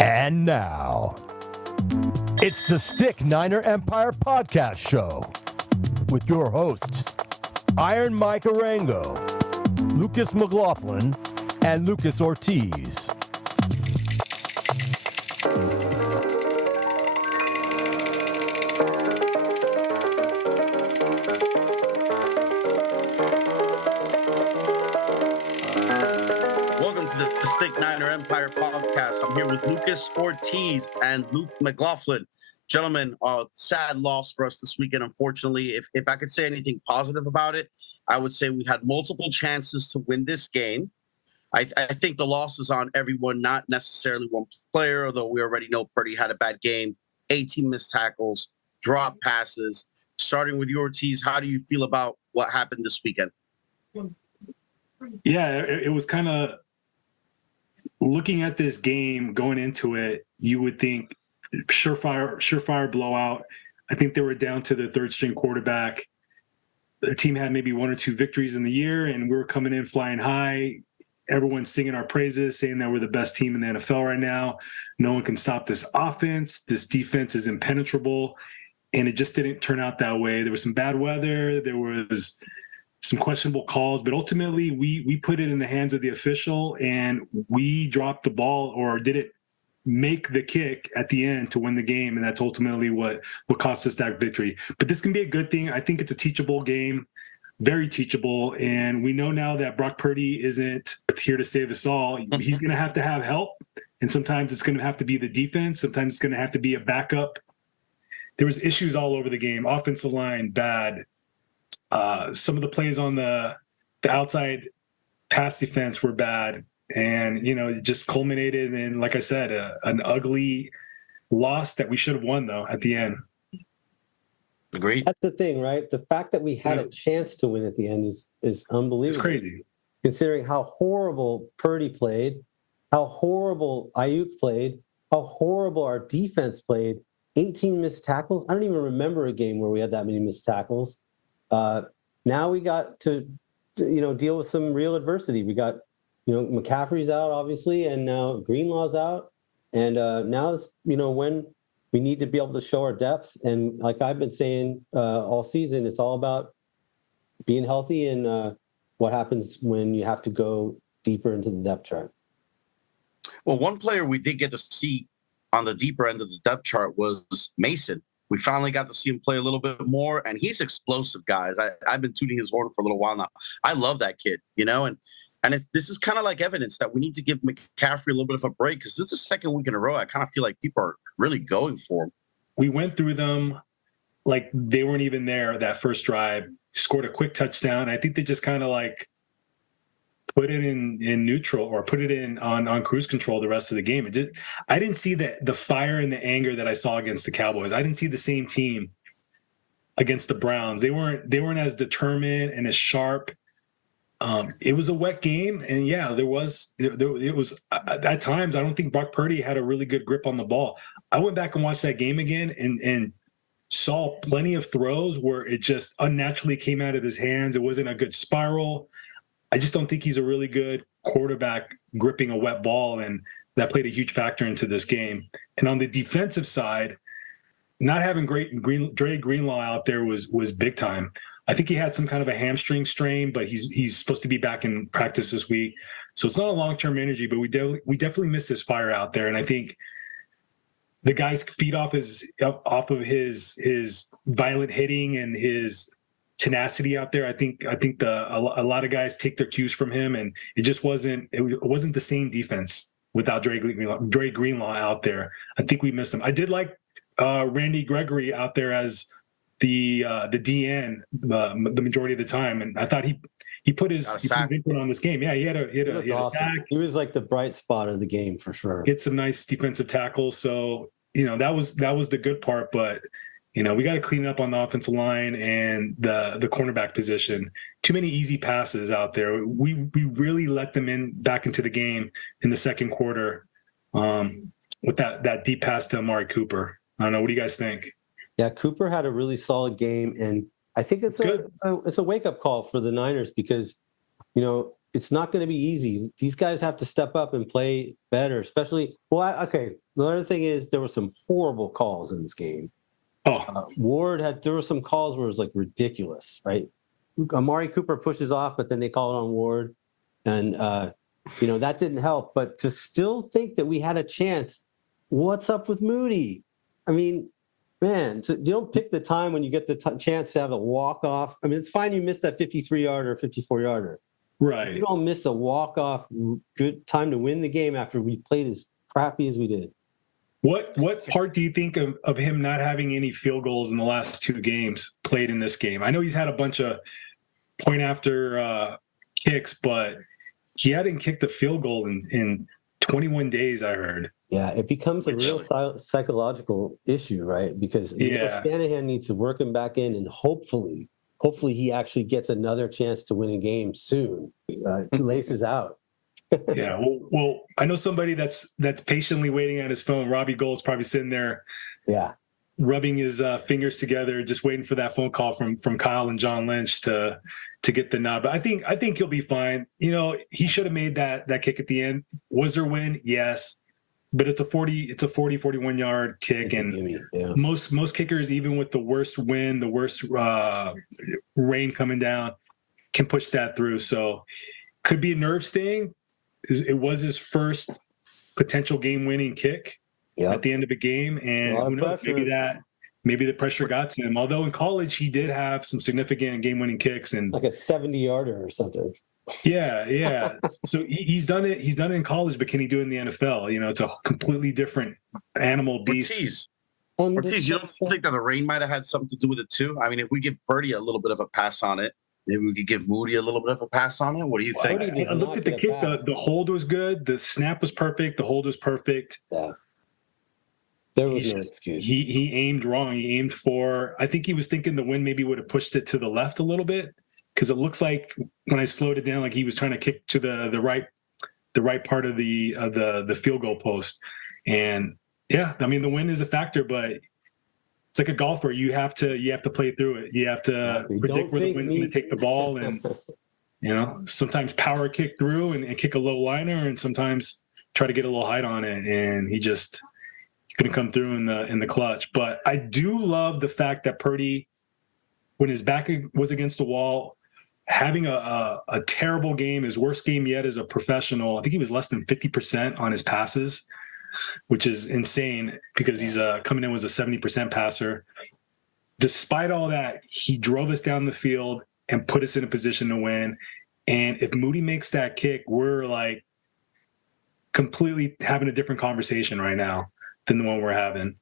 And now, it's the Stick Niner Empire Podcast Show with your hosts, Iron Mike Arango, Lucas McLaughlin, and Lucas Ortiz. The Stick Niner Empire Podcast. I'm here with Lucas Ortiz and Luke McLaughlin. Gentlemen, sad loss for us this weekend, unfortunately. If I could say anything positive about it, I would say we had multiple chances to win this game. I think the loss is on everyone, not necessarily one player, although we already know Purdy had a bad game, 18 missed tackles, drop passes. Starting with you, Ortiz, how do you feel about what happened this weekend? Yeah, it was kind of looking at this game going into it, you would think surefire blowout. I think they were down to the third string quarterback. The team had maybe one or two victories in the year, and we were coming in flying high. Everyone's singing our praises, saying that we're the best team in the NFL right now. No one can stop this offense. This defense is impenetrable, and it just didn't turn out that way. There was some bad weather. There was some questionable calls, but ultimately we put it in the hands of the official, and we dropped the ball or didn't make the kick at the end to win the game, and that's ultimately what cost us that victory. But this can be a good thing. I think it's a teachable game, very teachable, and we know now that Brock Purdy isn't here to save us all. He's going to have help, and sometimes it's going to have to be the defense. Sometimes it's going to have to be a backup. There was issues all over the game. Offensive line, bad. Some of the plays on the outside pass defense were bad, and it just culminated in, like I said, an ugly loss that we should have won though at the end. Agreed. That's the thing, right? The fact that we had a chance to win at the end is unbelievable. It's crazy, considering how horrible Purdy played, how horrible Ayuk played, how horrible our defense played. 18 missed tackles. I don't even remember a game where we had that many missed tackles. Now we got to deal with some real adversity. We got, McCaffrey's out, obviously, and now Greenlaw's out. And now is, when we need to be able to show our depth. And like I've been saying all season, it's all about being healthy and what happens when you have to go deeper into the depth chart. Well, one player we did get to see on the deeper end of the depth chart was Mason. We finally got to see him play a little bit more, and he's explosive, guys. I've been tooting his horn for a little while now. I love that kid, and this is kind of like evidence that we need to give McCaffrey a little bit of a break, because this is the second week in a row I kind of feel like people are really going for him. We went through them like they weren't even there that first drive, scored a quick touchdown. I think they just kind of like put it in neutral or put it in on cruise control the rest of the game. I didn't see the fire and the anger that I saw against the Cowboys. I didn't see the same team against the Browns. They weren't as determined and as sharp. It was a wet game, and yeah, it was at times. I don't think Brock Purdy had a really good grip on the ball. I went back and watched that game again and saw plenty of throws where it just unnaturally came out of his hands. It wasn't a good spiral. I just don't think he's a really good quarterback gripping a wet ball, and that played a huge factor into this game. And on the defensive side, not having Dre Greenlaw out there was big time. I think he had some kind of a hamstring strain, but he's supposed to be back in practice this week, so it's not a long-term injury. But we definitely missed his fire out there, and I think the guys feed off of his violent hitting and his tenacity out there. I think a lot of guys take their cues from him, and it wasn't the same defense without Dre Greenlaw out there. I think we missed him. I did like Randy Gregory out there as the DN the majority of the time, and I thought he put his input on this game. Yeah, he had a sack. He was like the bright spot of the game for sure. Hit some nice defensive tackles. So that was the good part, but we got to clean up on the offensive line and the cornerback position. Too many easy passes out there. We really let them back into the game in the second quarter with that deep pass to Amari Cooper. I don't know. What do you guys think? Yeah, Cooper had a really solid game, and I think it's a wake-up call for the Niners because, it's not going to be easy. These guys have to step up and play better, especially. Well, okay. The other thing is there were some horrible calls in this game. Ward there were some calls where it was like ridiculous, right? Amari Cooper pushes off, but then they call it on Ward, and that didn't help. But to still think that we had a chance, what's up with Moody? I mean, man, you don't pick the time when you get the chance to have a walk-off. I mean, it's fine you missed that 53-yarder or 54-yarder. Right. You don't miss a walk-off good time to win the game after we played as crappy as we did. What part do you think of him not having any field goals in the last 2 games played in this game? I know he's had a bunch of point after kicks, but he hadn't kicked a field goal in 21 days, I heard. Yeah, it becomes a real psychological issue, right? Because Shanahan needs to work him back in, and hopefully he actually gets another chance to win a game soon. Laces out. Yeah, well, I know somebody that's patiently waiting on his phone. Robbie Gold's probably sitting there, rubbing his fingers together, just waiting for that phone call from Kyle and John Lynch to get the nod. But I think he'll be fine. He should have made that kick at the end. Was there a win? Yes, but it's a 41 yard kick, and most kickers, even with the worst wind, the worst rain coming down, can push that through. So could be a nerve sting. It was his first potential game-winning kick at the end of a game, and who knows, maybe the pressure got to him. Although in college he did have some significant game-winning kicks, and like a 70-yarder or something. Yeah. So he's done it. He's done it in college, but can he do it in the NFL? It's a completely different animal beast. Ortiz, you don't think that the rain might have had something to do with it too? I mean, if we give Purdy a little bit of a pass on it, maybe we could give Moody a little bit of a pass on it. What do you think? I looked at the kick. The hold was good. The snap was perfect. The hold was perfect. Yeah. There was no excuse. He aimed wrong. He aimed for, I think he was thinking the wind maybe would have pushed it to the left a little bit, because it looks like when I slowed it down, like he was trying to kick to the right part of the field goal post. And yeah, I mean, the wind is a factor, but it's like a golfer. You have to play through it. You have to predict where the wind's going to take the ball, and sometimes power kick through and kick a low liner, and sometimes try to get a little height on it. And he just couldn't come through in the clutch. But I do love the fact that Purdy, when his back was against the wall, having a terrible game, his worst game yet as a professional. I think he was less than 50% on his passes, which is insane because he's coming in as a 70% passer. Despite all that, he drove us down the field and put us in a position to win. And if Moody makes that kick, we're like completely having a different conversation right now than the one we're having.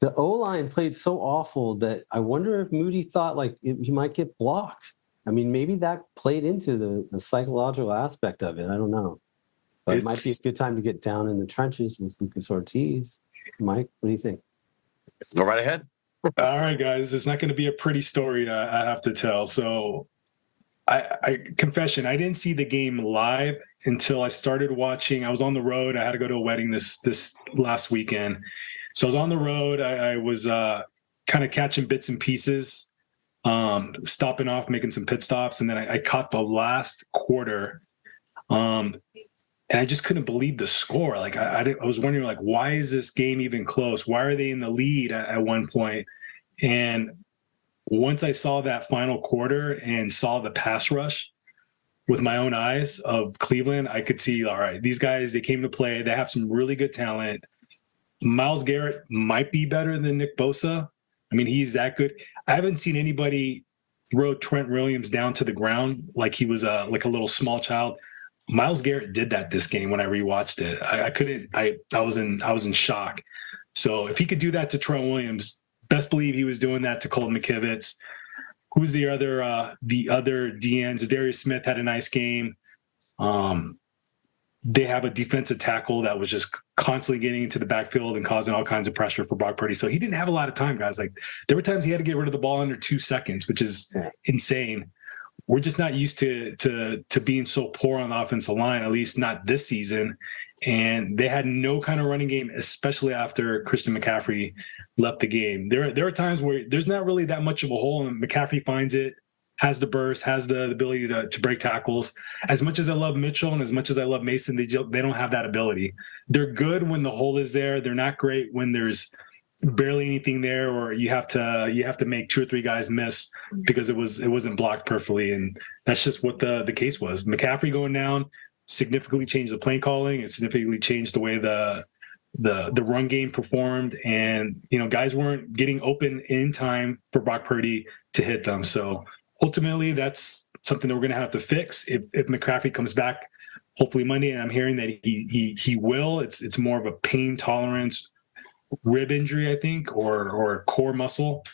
The O-line played so awful that I wonder if Moody thought like he might get blocked. I mean, maybe that played into the psychological aspect of it. I don't know. But it might be a good time to get down in the trenches with Lucas Ortiz. Mike, what do you think? Go right ahead. All right, guys. It's not going to be a pretty story I have to tell. So I confession, I didn't see the game live until I started watching. I was on the road. I had to go to a wedding this last weekend. So I was on the road. I was kind of catching bits and pieces, stopping off, making some pit stops. And then I caught the last quarter. And I just couldn't believe the score. Like I was wondering, like, why is this game even close? Why are they in the lead at one point? And once I saw that final quarter and saw the pass rush with my own eyes of Cleveland, I could see, all right, these guys, they came to play. They have some really good talent. Myles Garrett might be better than Nick Bosa. I mean, he's that good. I haven't seen anybody throw Trent Williams down to the ground like he was like a little small child. Myles Garrett did that this game when I rewatched it. I was in shock. So if he could do that to Trent Williams, best believe he was doing that to Colton McKivitz. Who's the other DNs? Darius Smith had a nice game. They have a defensive tackle that was just constantly getting into the backfield and causing all kinds of pressure for Brock Purdy. So he didn't have a lot of time, guys. Like there were times he had to get rid of the ball under 2 seconds, which is insane. We're just not used to being so poor on the offensive line, at least not this season. And they had no kind of running game, especially after Christian McCaffrey left the game. There are times where there's not really that much of a hole, and McCaffrey finds it has the burst, has the ability to break tackles. As much as I love Mitchell and as much as I love Mason, they don't have that ability. They're good when the hole is there. They're not great when there's barely anything there, or you have to make 2 or 3 guys miss because it wasn't blocked perfectly. And that's just what the case was. McCaffrey going down significantly changed the play calling. It significantly changed the way the run game performed, and guys weren't getting open in time for Brock Purdy to hit them. So ultimately, that's something that we're going to have to fix if McCaffrey comes back, hopefully Monday. And I'm hearing that he will. It's more of a pain tolerance rib injury, I think, or core muscle.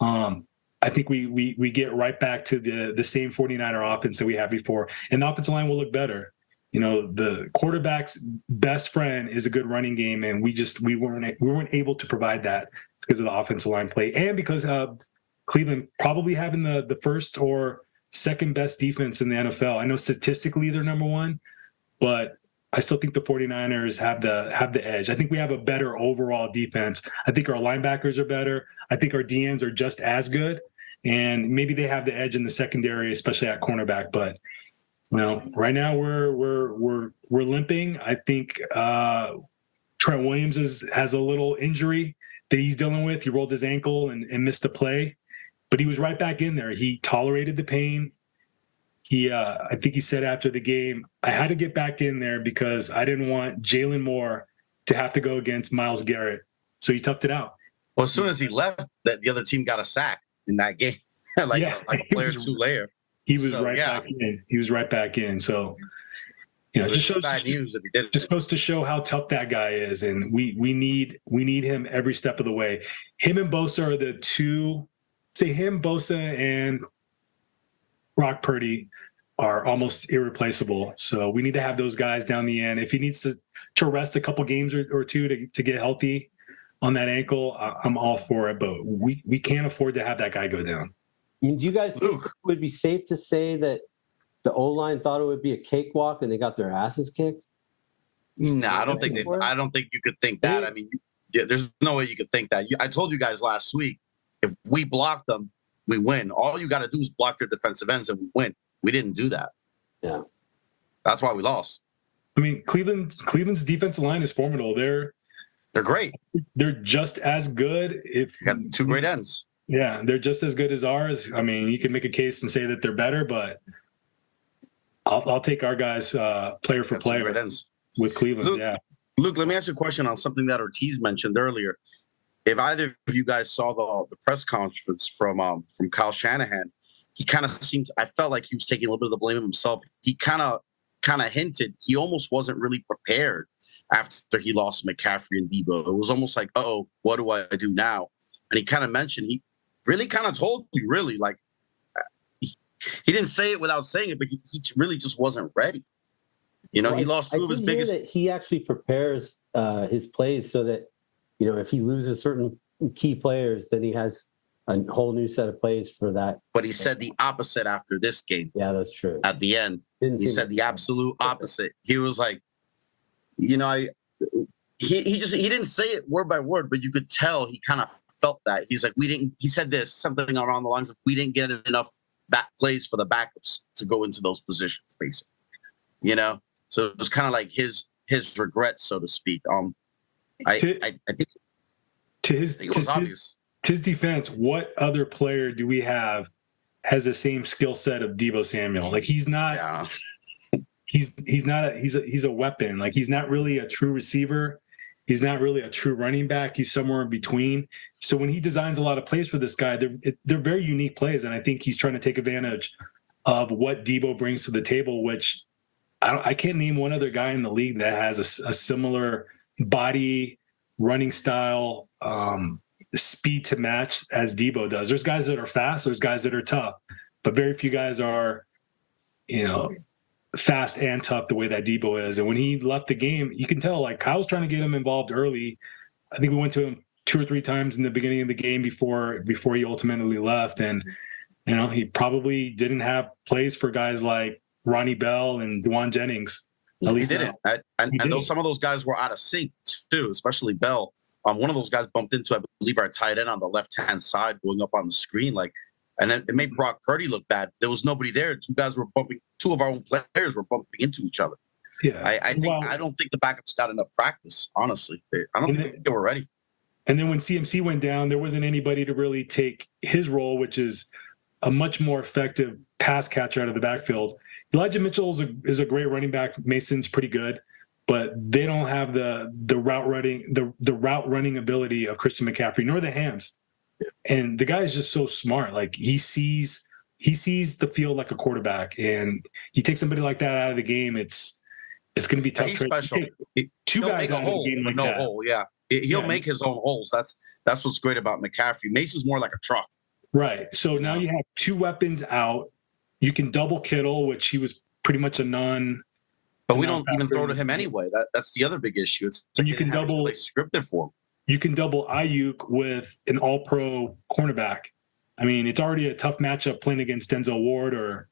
I think we get right back to the same 49er offense that we had before, and the offensive line will look better. The quarterback's best friend is a good running game, and we weren't able to provide that because of the offensive line play, and because Cleveland probably having the first or second best defense in the NFL. I know statistically they're number one, but I still think the 49ers have the edge. I think we have a better overall defense. I think our linebackers are better. I think our DNs are just as good, and maybe they have the edge in the secondary, especially at cornerback. But right now we're limping. I think Trent Williams has a little injury that he's dealing with. He rolled his ankle and missed a play, but he was right back in there. He tolerated the pain. I think he said after the game, I had to get back in there because I didn't want Jalen Moore to have to go against Myles Garrett. So he toughed it out. Well, as soon as he left, the other team got a sack in that game, like a player 2 layer. He was back in. He was right back in. So, it just shows bad news if he did. Just goes to show how tough that guy is, and we need him every step of the way. Him and Bosa are the two. Say him, Bosa, and Brock Purdy are almost irreplaceable. So we need to have those guys down the end. If he needs to rest a couple games or two to get healthy on that ankle, I'm all for it. But we can't afford to have that guy go down. Do you guys think it would be safe to say that the O-line thought it would be a cakewalk and they got their asses kicked? No, I don't think you could think that. I mean, there's no way you could think that. I told you guys last week, if we block them, we win. All you got to do is block their defensive ends and we win. We didn't do that. Yeah. That's why we lost. I mean, Cleveland's defensive line is formidable. They're great. They're just as good. If you got 2 great ends. Yeah, they're just as good as ours. I mean, you can make a case and say that they're better, but I'll take our guys player for player with Cleveland. Luke, let me ask you a question on something that Ortiz mentioned earlier. If either of you guys saw the press conference from Kyle Shanahan, he kind of seemed. I felt like he was taking a little bit of the blame himself. He kind of hinted he almost wasn't really prepared after he lost McCaffrey and Debo. It was almost like, oh, what do I do now? And he kind of mentioned, he really kind of told you, really, like he didn't say it without saying it, but he really just wasn't ready. He lost 2 of his biggest. That he actually prepares his plays so that if he loses certain key players, then he has a whole new set of plays for that. But he said the opposite after this game. Yeah, that's true. At the end, he said the absolute opposite. He was like, he didn't say it word by word, but you could tell he kind of felt that. He's like, he said this, something around the lines of, we didn't get enough back plays for the backups to go into those positions, basically. So it was kind of like his regret, so to speak. I think it was obvious. To his defense, what other player do we have has the same skill set of Debo Samuel? Like he's not. Yeah. He's a weapon. Like he's not really a true receiver. He's not really a true running back. He's somewhere in between. So when he designs a lot of plays for this guy, they're very unique plays, and I think he's trying to take advantage of what Debo brings to the table. Which I can't name one other guy in the league that has a similar body, running style, speed to match as Debo does. There's guys that are fast. There's guys that are tough, but very few guys are, fast and tough the way that Debo is. And when he left the game, you can tell like Kyle's trying to get him involved early. I think we went to him 2 or 3 times in the beginning of the game before he ultimately left. And, he probably didn't have plays for guys like Ronnie Bell and Dwan Jennings. At least he didn't. I know some of those guys were out of sync too, especially Bell. One of those guys bumped into, I believe, our tight end on the left-hand side going up on the screen. Like, and it made Brock Purdy look bad. There was nobody there. Two of our own players were bumping into each other. Yeah, I don't think the backups got enough practice. Honestly, I don't think they were ready. And then when CMC went down, there wasn't anybody to really take his role, which is a much more effective pass catcher out of the backfield. Elijah Mitchell is a great running back. Mason's pretty good, but they don't have the route running ability of Christian McCaffrey, nor the hands. And the guy is just so smart. Like he sees the field like a quarterback, and you take somebody like that out of the game, it's going to be tough. He's special. Two He'll guys make a out of the hole, game like no that. hole. Yeah, he'll make his own holes. That's what's great about McCaffrey. Mason's more like a truck. Right. So now you have two weapons out. You can double Kittle, which he was pretty much a non. But we don't even throw to him anyway. That's the other big issue. It's you can double scripted for him. You can double Ayuk with an all-pro cornerback. I mean, it's already a tough matchup playing against Denzel Ward or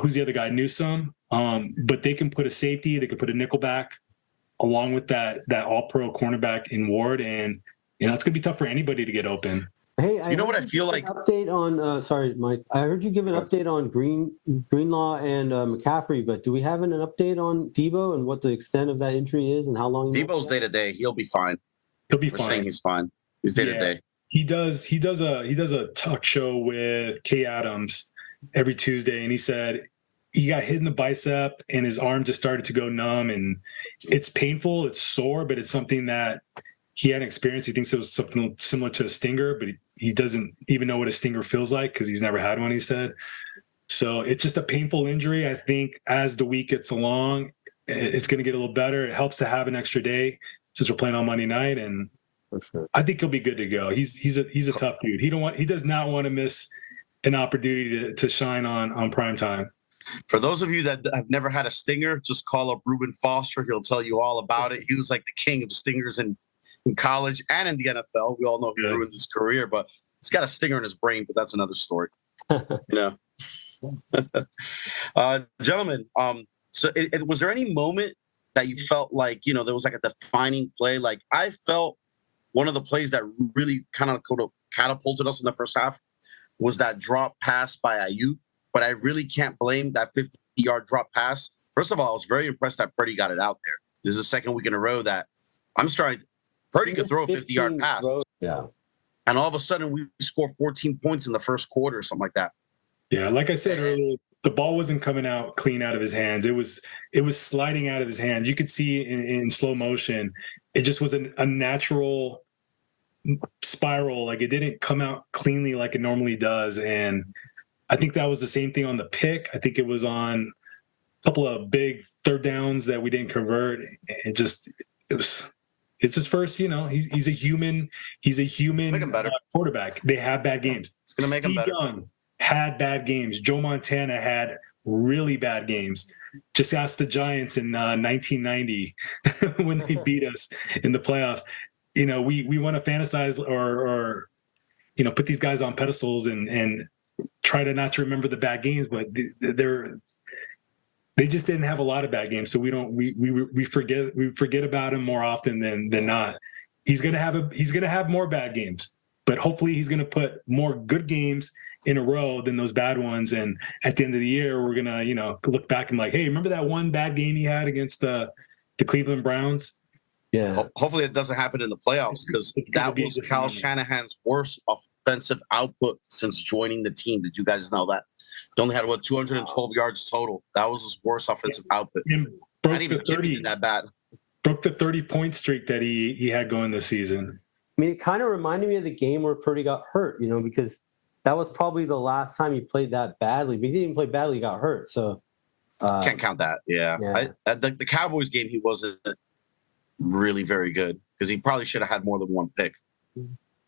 who's the other guy, Newsome. But they can put a safety, they can put a nickelback along with that all-pro cornerback in Ward, and it's going to be tough for anybody to get open. Hey, you know what I feel like? Update on sorry, Mike. I heard you give an update on Greenlaw and McCaffrey, but do we have an update on Debo and what the extent of that injury is and how long? Debo's day to day. He'll be fine. He'll be We're fine. saying he's fine. He's day to day. He does a talk show with Kay Adams every Tuesday, and he said he got hit in the bicep and his arm just started to go numb, and it's painful, it's sore, but it's something that he hadn't experienced. He thinks it was something similar to a stinger, but he doesn't even know what a stinger feels like because he's never had one, he said. So it's just a painful injury. I think as the week gets along, it's going to get a little better. It helps to have an extra day since we're playing on Monday night, and I think he'll be good to go. He's a tough dude. He does not want to miss an opportunity to shine on prime time. For those of you that have never had a stinger, just call up Reuben Foster. He'll tell you all about it. He was like the king of stingers in college and in the NFL. We all know he ruined his career, but he's got a stinger in his brain, but that's another story. Gentlemen, so was there any moment that you felt like, there was like a defining play? Like I felt one of the plays that really kind of catapulted us in the first half was that drop pass by Ayuk, but I really can't blame that 50-yard drop pass. First of all, I was very impressed that Purdy got it out there. This is the second week in a row that I'm starting. Purdy could throw a 50-yard pass. Yeah. And all of a sudden, we score 14 points in the first quarter or something like that. Yeah, like I said earlier, the ball wasn't coming out clean out of his hands. It was sliding out of his hands. You could see in slow motion. It just was a natural spiral. Like it didn't come out cleanly like it normally does. And I think that was the same thing on the pick. I think it was on a couple of big third downs that we didn't convert. It's his first, he's a human quarterback. They have bad games. It's going to make him better. Young had bad games. Joe Montana had really bad games. Just ask the Giants in 1990 when they beat us in the playoffs. We want to fantasize or put these guys on pedestals and try to not to remember the bad games, but they just didn't have a lot of bad games, so we forget about him more often than not. He's gonna have more bad games, but hopefully he's gonna put more good games in a row than those bad ones. And at the end of the year, we're gonna look back and like, hey, remember that one bad game he had against the Cleveland Browns? Yeah. Hopefully it doesn't happen in the playoffs because that was Kyle Shanahan's worst offensive output since joining the team. Did you guys know that? He only had 212 yards total. That was his worst offensive output. Not even Jimmy did that bad. Broke the 30-point streak that he had going this season. I mean, it kind of reminded me of the game where Purdy got hurt, because that was probably the last time he played that badly. But he didn't play badly; he got hurt. So can't count that. Yeah. The Cowboys game, he wasn't really very good because he probably should have had more than one pick.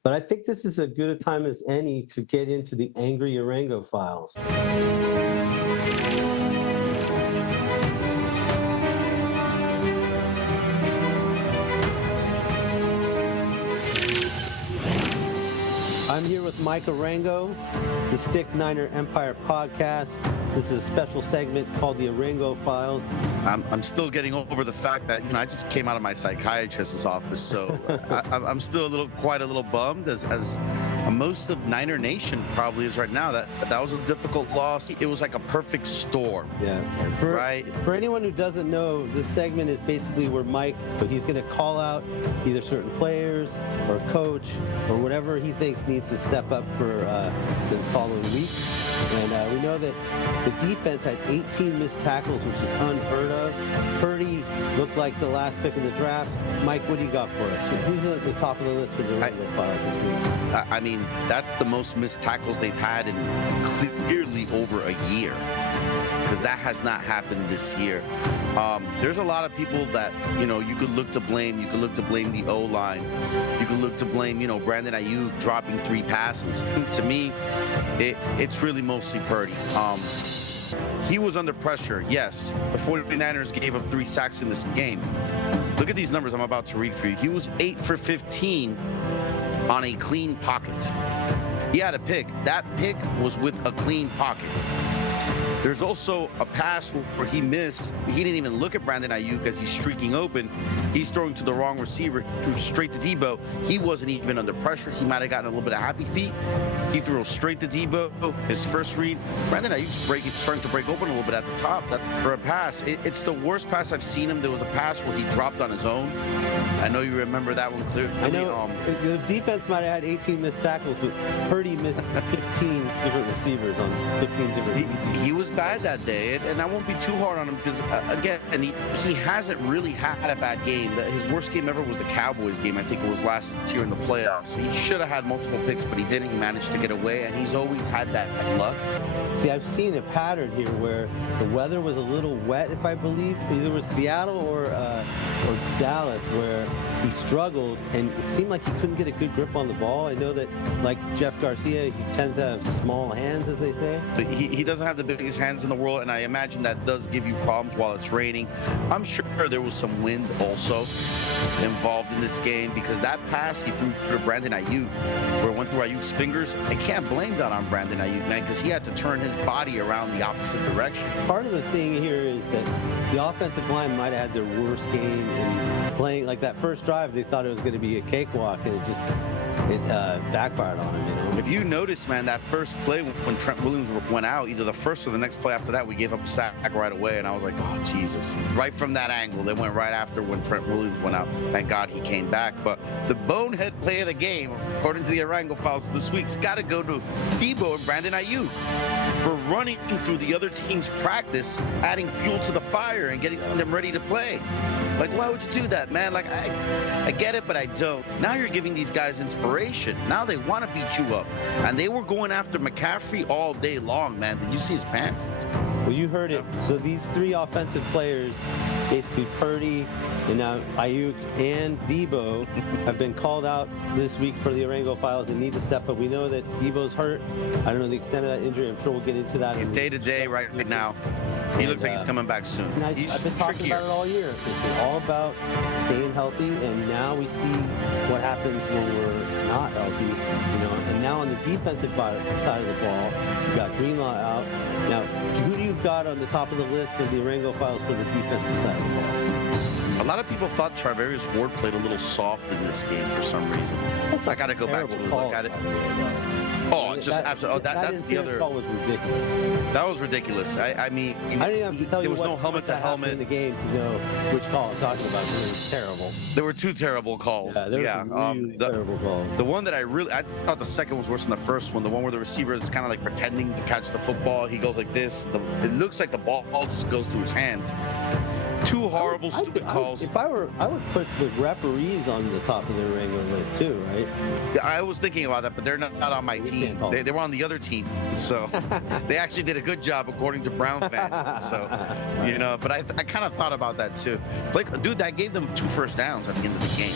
But I think this is as good a time as any to get into the Angry ARANGO files. I'm here with with Mike ARANGO, the Stick Niner Empire podcast. This is a special segment called the ARANGO Files. I'm still getting over the fact that I just came out of my psychiatrist's office, so I'm still quite a little bummed, as most of Niner Nation probably is right now. That was a difficult loss. It was like a perfect storm. Yeah. For anyone who doesn't know, this segment is basically where he's going to call out either certain players or coach or whatever he thinks needs to step up for the following week. And we know that the defense had 18 missed tackles, which is unheard of. Purdy looked like the last pick in the draft. Mike, what do you got for us? Who's at the top of the list for the ARANGO Files this week? I mean, that's the most missed tackles they've had in clearly over a year, because that has not happened this year. There's a lot of people that you could look to blame. You could look to blame the O-line. You could look to blame Brandon Ayuk dropping 3 passes. To me, it's really mostly Purdy. He was under pressure. Yes, the 49ers gave up 3 sacks in this game. Look at these numbers I'm about to read for you. He was 8 for 15 on a clean pocket. He had a pick. That pick was with a clean pocket. There's also a pass where he missed. He didn't even look at Brandon Ayuk as he's streaking open. He's throwing to the wrong receiver, straight to Debo. He wasn't even under pressure. He might have gotten a little bit of happy feet. He threw straight to Debo. His first read. Brandon Ayuk's starting to break open a little bit at the top for a pass. It's the worst pass I've seen him. There was a pass where he dropped on his own. I know you remember that one clearly. I know the defense might have had 18 missed tackles, but Purdy missed 15 different receivers on 15 different He was bad that day, and I won't be too hard on him because again, he hasn't really had a bad game. His worst game ever was the Cowboys game. I think it was last year in the playoffs. He should have had multiple picks, but he didn't. He managed to get away, and he's always had that luck. See, I've seen a pattern here where the weather was a little wet, if I believe. Either it was Seattle or Dallas, where he struggled, and it seemed like he couldn't get a good grip on the ball. I know that, like Jeff Garcia, he tends to have small hands, as they say. But he doesn't have the biggest hands in the world, and I imagine that does give you problems while it's raining. I'm sure there was some wind also involved in this game, because that pass he threw to Brandon Ayuk, where it went through Ayuk's fingers, I can't blame that on Brandon Ayuk, man, because he had to turn his body around the opposite direction. Part of the thing here is that the offensive line might have had their worst game in playing. Like that first drive, they thought it was going to be a cakewalk, and it backfired on him. If you notice, man, that first play when Trent Williams went out, either the first or the next play after that, we gave up a sack right away, and I was like, oh, Jesus. Right from that angle, they went right after when Trent Williams went out. Thank God he came back. But the bonehead play of the game, according to the ARANGO Files this week's got to go to Debo and Brandon Ayuk for running through the other team's practice, adding fuel to the fire and getting them ready to play. Like, why would you do that, man? Like, I get it, but I don't. Now you're giving these guys inspiration. Now they want to beat you up. And they were going after McCaffrey all day long, man. Did you see his pants? Well, you heard it. So these 3 offensive players, basically Purdy, and now Ayuk and Debo, have been called out this week for the ARANGO Files and need to step up. We know that Debo's hurt. I don't know the extent of that injury. I'm sure we'll get into that. He's day-to-day right now. He looks like he's coming back soon. I've been talking about it all year. It's all about staying healthy, and now we see what happens when we're not healthy. And now on the defensive side of the ball, you've got Greenlaw out. Now, who do you got on the top of the list of the ARANGO Files for the defensive side of the ball? A lot of people thought Charvarius Ward played a little soft in this game for some reason. I got to go back to look at it. Oh, just absolutely. That's the other. Call was ridiculous. That was ridiculous. I mean, I didn't even have to tell you there was no helmet to helmet in the game to know which call I'm talking about. It was terrible. There were 2 terrible calls. Yeah, there were some really terrible calls. The one that I thought the second was worse than the first one. The one where the receiver is kind of like pretending to catch the football. He goes like this. It looks like the ball just goes through his hands. 2 horrible, stupid calls. I would put the referees on the top of the ARANGO list too, right? Yeah, I was thinking about that, but they're not on my team. They were on the other team, so they actually did a good job according to Brown fans. So, but I kind of thought about that too. Like, dude, that gave them 2 first downs at the end of the game.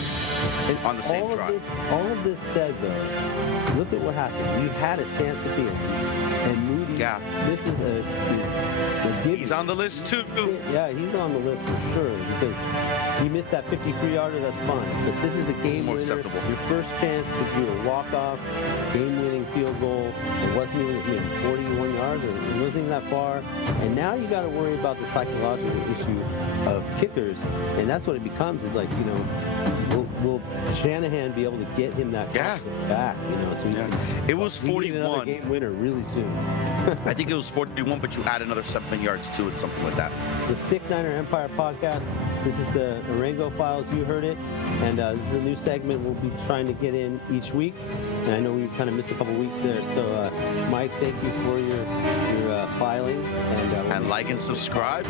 on the same drive. All of this said, though, look at what happened. You had a chance at the end, and Moody. Yeah. This is He's on the list too. Yeah, he's on the list for sure because he missed that 53-yarder. That's fine, but this is the game More winner. acceptable. Your first chance to do a walk-off, game-winning field goal. It wasn't even 41 yards, or it wasn't even that far. And now you got to worry about the psychological issue of kickers, and that's what it becomes. Is like, will Shanahan be able to get him that confidence back? So it was 41. Another game winner really soon. I think it was 41, but you add another 7 yards to it, something like that. The Stick Niner Empire podcast. This is the ARANGO Files. You heard it, and this is a new segment we'll be trying to get in each week. And I know we kind of missed a couple weeks there, so Mike, thank you for your filing and like and subscribe.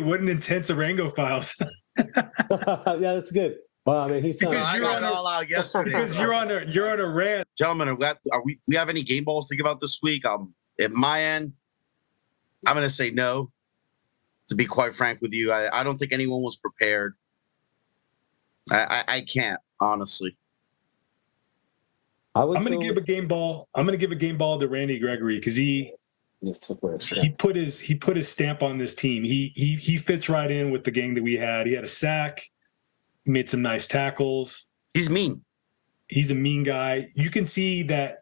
What an intense ARANGO Files. Yeah, that's good. Well, I mean, he's I got it all out yesterday. Because you're on a rant. Gentlemen, we have any game balls to give out this week? At my end, I'm going to say no. To be quite frank with you, I don't think anyone was prepared. I can't, honestly. I'm going to give a game ball. I'm going to give a game ball to Randy Gregory because he put his stamp on this team. He fits right in with the gang that we had. He had a sack. He made some nice tackles. He's mean. He's a mean guy. You can see that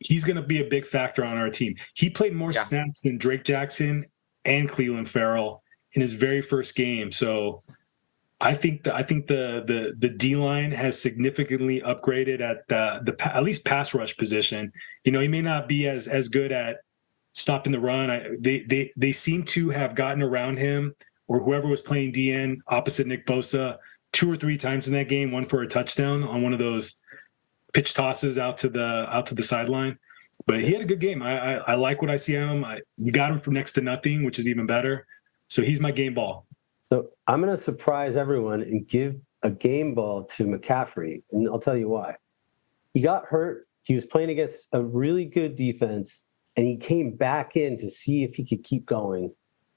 he's going to be a big factor on our team. He played more snaps than Drake Jackson and Cleveland Farrell in his very first game. So I think the D-line has significantly upgraded at the at least pass rush position. He may not be as good at stopping the run. They seem to have gotten around him or whoever was playing DN opposite Nick Bosa 2 or 3 times in that game, one for a touchdown on one of those pitch tosses out to the sideline. But he had a good game. I like what I see on him. You got him from next to nothing, which is even better. So he's my game ball. So I'm going to surprise everyone and give a game ball to McCaffrey, and I'll tell you why. He got hurt. He was playing against a really good defense, and he came back in to see if he could keep going.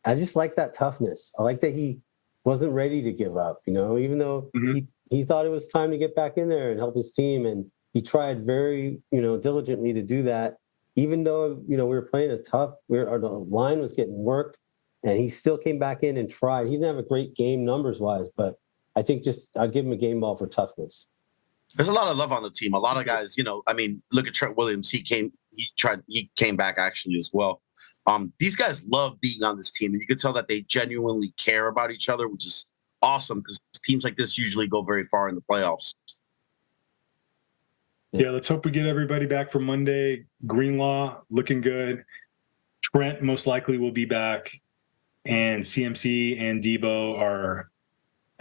I just like that toughness. I like that he wasn't ready to give up, even though he thought it was time to get back in there and help his team, and he tried very, diligently to do that, even though, we were playing the line was getting worked. And he still came back in and tried. He didn't have a great game numbers-wise, but I think I'll give him a game ball for toughness. There's a lot of love on the team. A lot of guys, look at Trent Williams. He came back actually as well. These guys love being on this team, and you can tell that they genuinely care about each other, which is awesome because teams like this usually go very far in the playoffs. Yeah, let's hope we get everybody back for Monday. Greenlaw looking good. Trent most likely will be back. And CMC and Debo are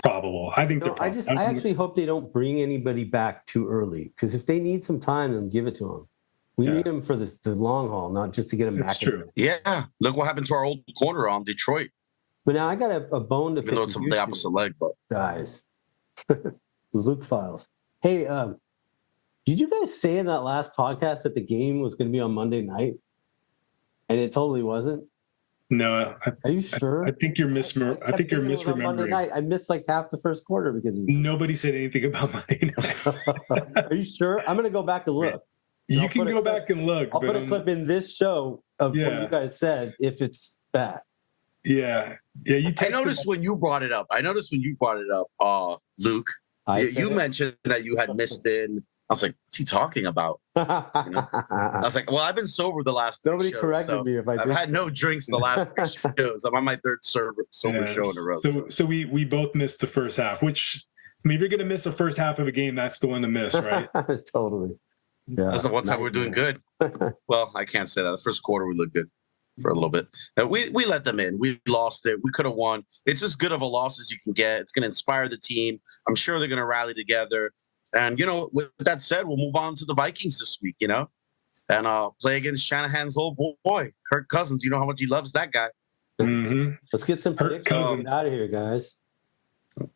probable. I think they're probable. I actually hope they don't bring anybody back too early, because if they need some time, then give it to them. We need them for the long haul, not just to get them back. That's true. Yeah. Look what happened to our old corner on Detroit. But now I got a bone to pick. Even though it's the opposite leg, but guys. Luke Files. Hey, did you guys say in that last podcast that the game was going to be on Monday night? And it totally wasn't? No, are you sure? I think you're misremembering. Monday night. I missed like half the first quarter because nobody said anything about Monday night. Are you sure? I'm gonna go back and look. You can go back and look. I'll put a clip in this show of what you guys said if it's bad. Yeah. I noticed when you brought it up. Luke. You mentioned that you had missed it. I was like, what's he talking about? I was like, well, I've been sober the last 3 Nobody shows. corrected me if I did. I've had no drinks the last 3 shows. I'm on my 3rd sober show in a row. So we both missed the first half, which, if you're going to miss the first half of a game, that's the one to miss, right? Totally. Yeah. That's the one time we're doing good. Well, I can't say that. The first quarter, we looked good for a little bit. We let them in. We lost it. We could have won. It's as good of a loss as you can get. It's going to inspire the team. I'm sure they're going to rally together. And, with that said, we'll move on to the Vikings this week, and play against Shanahan's old boy, Kirk Cousins. You know how much he loves that guy. Mm-hmm. Let's get some predictions and get out of here, guys.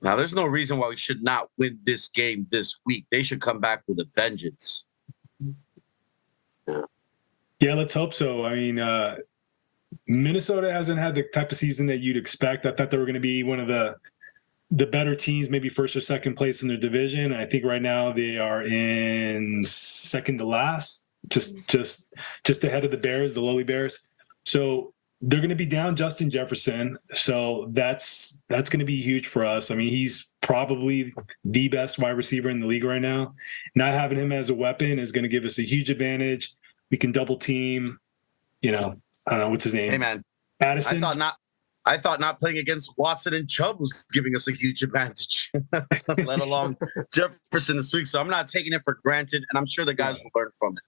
Now, there's no reason why we should not win this game this week. They should come back with a vengeance. Yeah. Yeah, let's hope so. I mean, Minnesota hasn't had the type of season that you'd expect. I thought they were going to be one of the better teams, maybe first or second place in their division. I think right now they are in second to last, just ahead of the Bears, the lowly Bears. So they're going to be down Justin Jefferson. So that's going to be huge for us. I mean, he's probably the best wide receiver in the league right now. Not having him as a weapon is going to give us a huge advantage. We can double team, I don't know, what's his name? Hey, man. Addison? I thought not playing against Watson and Chubb was giving us a huge advantage, let alone Jefferson this week. So I'm not taking it for granted, and I'm sure the guys will learn from it.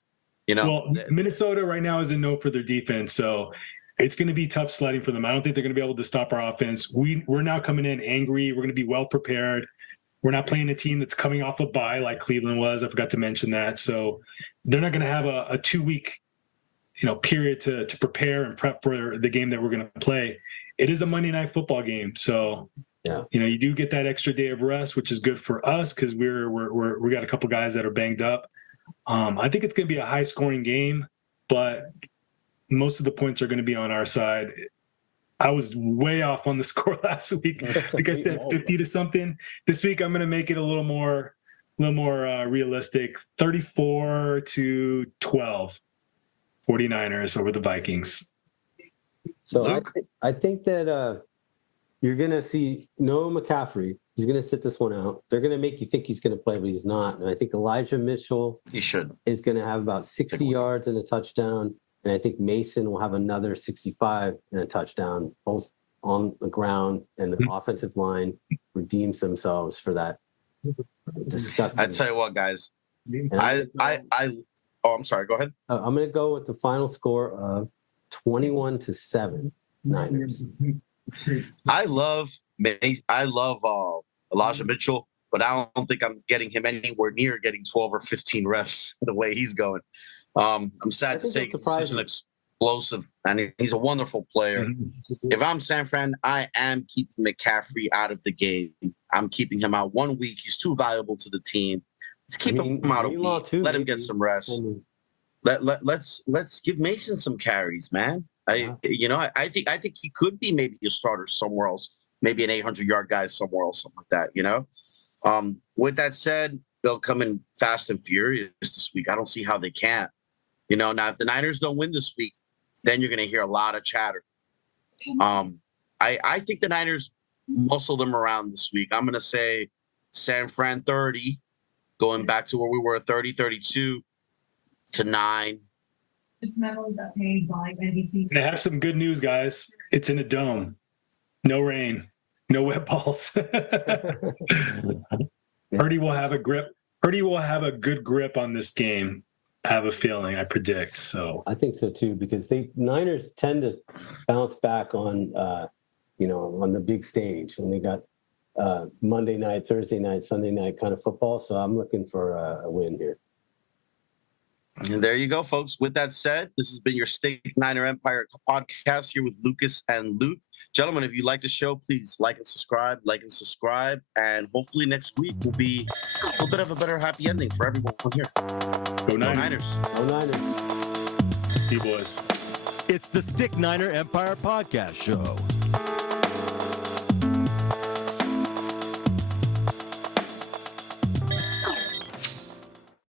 Well, Minnesota right now is a no for their defense, so it's going to be tough sledding for them. I don't think they're going to be able to stop our offense. We're now coming in angry. We're going to be well prepared. We're not playing a team that's coming off a bye like Cleveland was. I forgot to mention that. So they're not going to have a 2-week period to prepare and prep for the game that we're going to play. It is a Monday Night Football game, so you do get that extra day of rest, which is good for us because we got a couple guys that are banged up. I think it's going to be a high scoring game, but most of the points are going to be on our side. I was way off on the score last week. I think I said 50 to something. This week I'm going to make it a little more realistic. 34-12, 49ers over the Vikings. So I think that you're going to see no McCaffrey. He's going to sit this one out. They're going to make you think he's going to play, but he's not. And I think Elijah Mitchell is going to have about 60 yards and a touchdown. And I think Mason will have another 65 and a touchdown, both on the ground, and the offensive line redeems themselves for that disgusting. I tell you what, guys. I'm sorry. Go ahead. I'm going to go with the final score of 21-7 Niners. I love Elijah Mitchell, but I don't think I'm getting him anywhere near getting 12 or 15 reps the way he's going. I'm sad to say he's such an explosive, and he's a wonderful player. If I'm San Fran, I am keeping McCaffrey out of the game. I'm keeping him out 1 week. He's too valuable to the team. Let's keep him out a week. Let him get some rest. Let's give Mason some carries, man. I think he could be maybe a starter somewhere else, maybe an 800-yard guy somewhere else, something like that. With that said, they'll come in fast and furious this week. I don't see how they can't. Now if the Niners don't win this week, then you're going to hear a lot of chatter. I think the Niners muscle them around this week. I'm going to say San Fran 30, going back to where we were 30-32 to 9. And I have some good news, guys. It's in a dome. No rain. No wet balls. Purdy will have a grip. Purdy will have a good grip on this game. I have a feeling. I predict. So I think so too, because Niners tend to bounce back on on the big stage when they got Monday night, Thursday night, Sunday night kind of football. So I'm looking for a win here. And there you go, folks. With that said, this has been your Stick Niner Empire podcast here with Lucas and Luke. Gentlemen, if you like the show, please like and subscribe. And hopefully next week will be a little bit of a better happy ending for everyone here. Go Niners. Go Niners. See you, boys. It's the Stick Niner Empire Podcast Show.